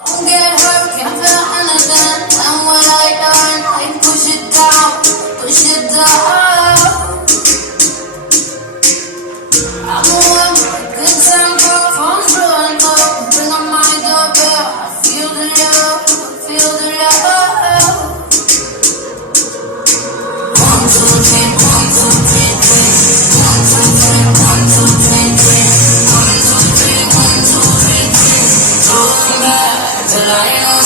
Don't get hurt, can't feel anything. And what I done, I push it down, push it down. I'm the one with a good temper, phone's blowing up. Bring on my doorbell, I feel the love, I feel the love. 1, 2, 3, 1, 2, 3, 3. 1, 2, 3, 1, 2, 3, 3. 1, 2, 3, 1, 2, 3, 3. Going back till I know.